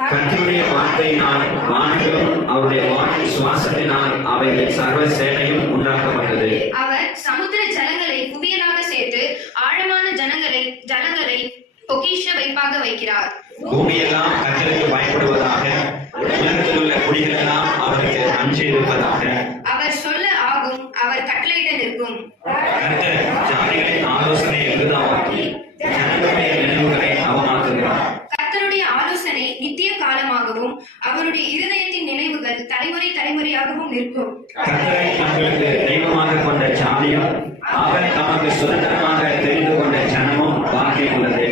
கர்த்தருடைய வார்த்தையினால் வானங்களும் அவருடைய வாக்கு சுவாசத்தினால் அவைகளின் சர்வ சேனையும் உண்டாக்கப்பட்டது. அவர் சமுத்திர ஜலங்களை குவியலாக சேர்த்து ஆழமான ஜலங்களை பொக்கிஷ வைப்பாக வைக்கிறார். பூமியெல்லாம் கர்த்தருக்கு பயப்படுவதாக, உலகத்தில் உள்ள குடிகளெல்லாம் அவருக்கு அஞ்சி இருப்பதாக. அவர் சொல்ல ஆகும், அவர் கட்டளையிட நிற்கும். கர்த்தர் ஜாதிகளின் ஆலோசனையை விருதாவாக்கி ஜனங்களுடைய நினைவுகளை அவமாக்குகிறார். கர்த்தருடைய ஆலோசனை நித்திய காலமாகவும் அவருடைய இருதயத்தின் நினைவுகள் தலைமுறை தலைமுறையாகவும் நிற்கும். கர்த்தரை தங்களுக்கு தெய்வமாக கொண்ட ஜாதியும் அவர் தமக்கு சுதந்திரமாக தெரிந்து கொண்ட ஜனமும் பாக்கியம் உள்ளது.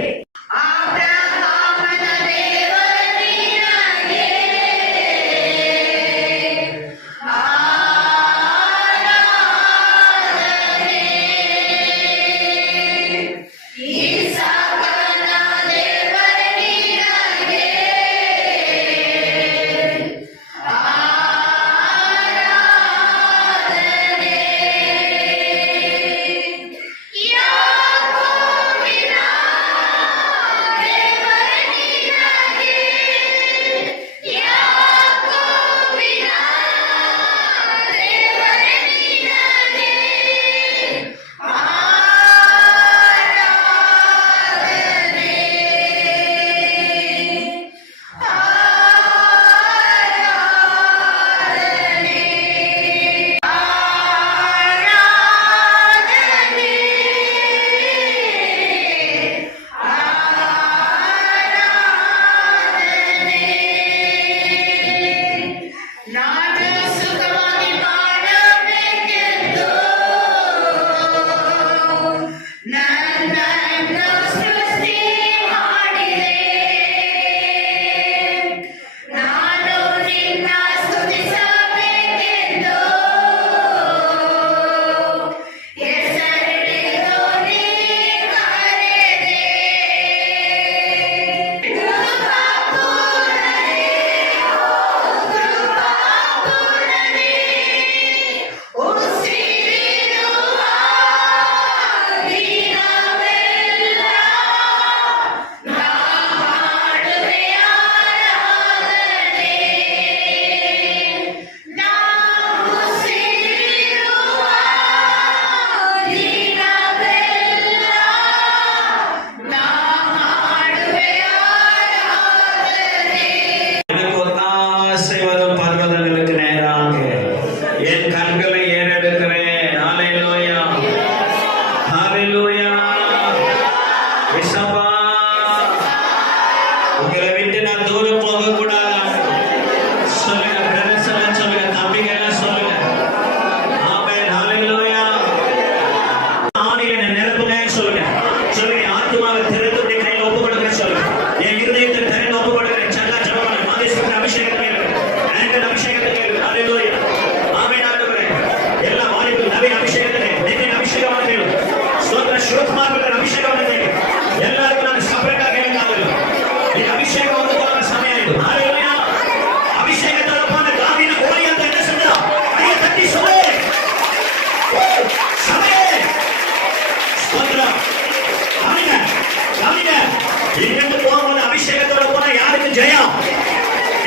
இங்கிருந்து போகும்போது அபிஷேகத்தோட போனா யாருக்கு ஜெயம்?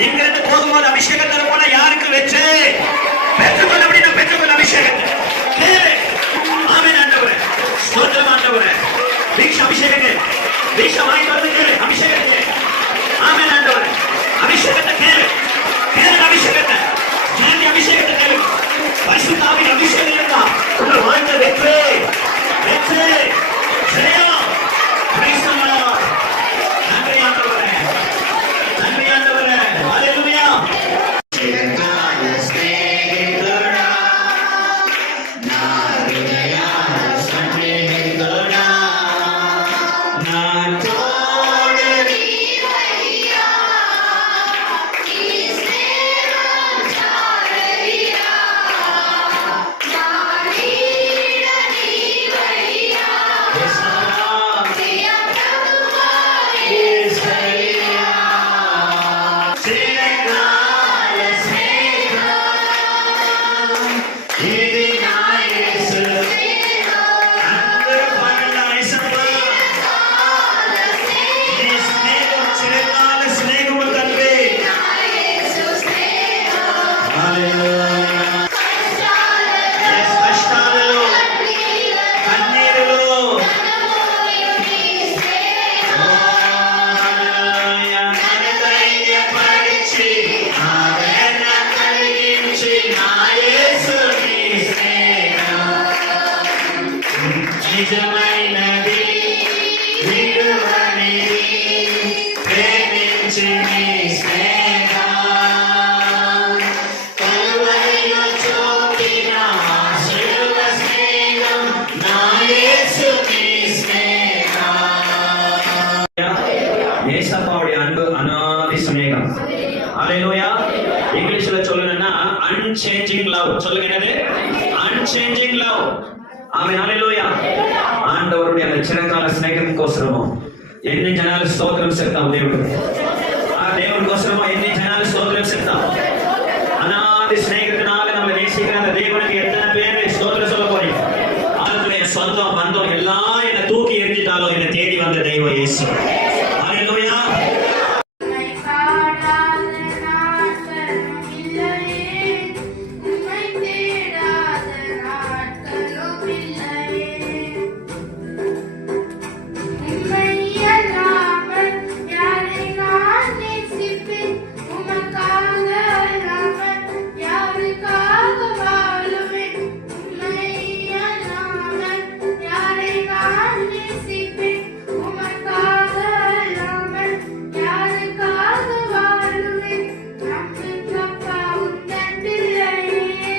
இங்கிருந்து போகும்போது அபிஷேகத்தோட போனா யாருக்கு வெற்றி? பெற்றுக்கொள்ள அப்படின்னா பெற்றுக்கொள்ள அபிஷேகத்தை. ஆமென் ஆண்டவரே, ஸ்தோத்திரம் ஆண்டவரே. தீட்சை அபிஷேகத்தை தீட்சை வாங்கி வந்து கேளு அபிஷேகத்தை. ஆமென் ஆண்டவரே, அபிஷேகத்தை கேளு அபிஷேகத்தை ஜாதி அபிஷேகத்தை கேளு. பரிசுத்த ஆவியின் அபிஷேகம் இருந்தா உங்கள் வாழ்க்கை வெற்றி ஜெயம். Not నిజమైనది విడువనిది ప్రేమించి నీ స్నేహం కలువరిలో చూపిన శిలువ స్నేహం నా యేసు నీ స్నేహం ஏசப்பாவுடைய அன்பு அனாதி சிநேகம். ஹalleluya. இங்கிலீஷ்ல சொல்லணும்னா unchanging love. சொல்லுங்க என்னது? unchanging love. ஆமென். ஹalleluya. ஆண்டவருடைய அந்த చిరకాల స్నేహంకోసరము ఎన్ని జనాలు స్తోత్రం చెప్తాం దేవుడికి. ఆ దేవుని కోసము ఎన్ని జనాలు స్తోత్రం చెప్తాం. அனாதி சிநேகத்தினால நம்ம நேசிக்கிற அந்த தேவனுக்கு எத்தனை பேர் ஸ்தோத்திரம் சொல்ல போறீங்க? அதுல சொந்தம் பந்தம் எல்லாம் என்ன தூக்கி எறிஞ்சிட்டாலும் என்ன தேடி வந்த தெய்வம் இயேசு. ஹalleluya. உம்மை பாடாத நாட்களும் இல்லையே, உம்மை தேடாத நாட்களும் இல்லையே. உம்மை அல்லாமல் யாரை நான் நேசிப்பேன்? உமக்காக அல்லாமல் யாருக்காக வாழுவேன்? உம்மை அல்லாமல் யாரை நான் நேசிப்பேன்? உமக்காக அல்லாமல் யாருக்காக வாழுவேன்? நம்புங்கப்பா உந்தன் பிள்ளையே,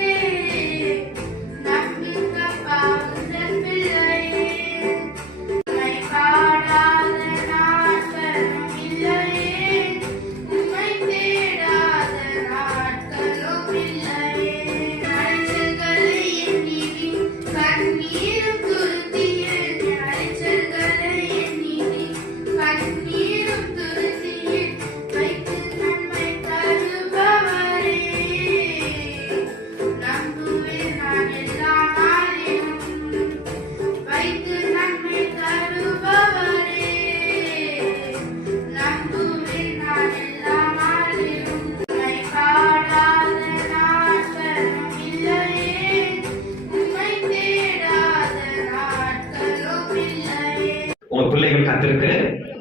நம்புங்கப்பா உந்தன் பிள்ளையே. உம்மை பாடாத நாட்களும் இல்லையே, உம்மை தேடாத நாட்களும் இல்லையே. அலைச்சல்களை எண்ணி நீ கண்ணீரும் துருத்தியில், அலைச்சல்களை எண்ணி நீ கண்ணீரும் துருத்தியில் வைத்து நன்மை தருபவரே. நம்புவேன் நான் எல்லா நாளிலும் வைத்து நன்மை தருபவரே. நம்புவேன் நான் எல்லா நாளிலும். உம்மை பாடாத நாட்களும் இல்லையே, உம்மை தேடாத நாட்களும் இல்லையே. உங்க பிள்ளைகள் கர்த்தருக்கு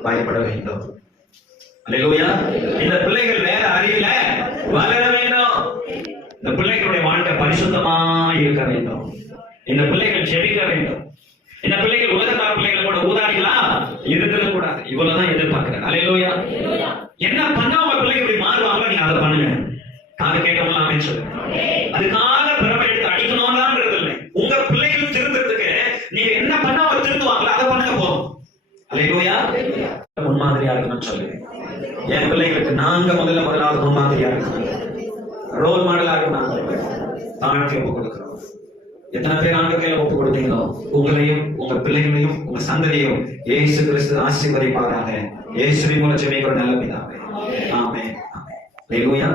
பயப்பட வேண்டும். அல்லேலூயா. இந்த பிள்ளைகள் வேற அறிவில வளர வேண்டும். இந்த பிள்ளைகளுடைய வாழ்க்கை பரிசுத்தமா இருக்க வேண்டும். இந்த பிள்ளைகள் ஜெபிக்க வேண்டும். இந்த பிள்ளைகள் உலகத்தார் பிள்ளைகள் கூட ஊதாரிகளா இருக்கிறது கூடாது. இவ்வளவுதான் எதிர்பார்க்கிறேன். அல்லேலூயா. என்ன பண்ணா உங்க பிள்ளைங்க இப்படி மாறுவாங்க, நீங்க அதை பண்ணுங்க. காது கேட்கலாமே சொல்லுங்க. அதுக்காக பிறவை எடுத்து அடிக்கணும்ன்றது இல்லை. உங்க பிள்ளைகள் திருந்துறதுக்கு நீங்க என்ன பண்ணா அவங்க திருந்துவாங்களோ அதை பண்ணுங்க போதும். அல்லேலூயா. முன்மாதிரியா இருக்கணும்னு சொல்லுங்க. என் பிள்ளைகளுக்கு நாங்க முதலாவது முன்மாதிரியா இருக்கணும். ரோல் மாடலா இருக்கணும். தாழ்த்தி ஒப்பு கொடுக்கிறோம். எத்தனை பேர் ஆண்டு கையில ஒப்பு கொடுத்தீங்களோ உங்களையும் உங்க பிள்ளைகளையும் உங்க சந்ததியும் இயேசு கிறிஸ்து ஆசீர்வதிப்பாராக. இயேசுவின் மூலம் ஜெபிக்கிறோம் நல்ல பிதாவே. ஆமென். அல்லேலூயா.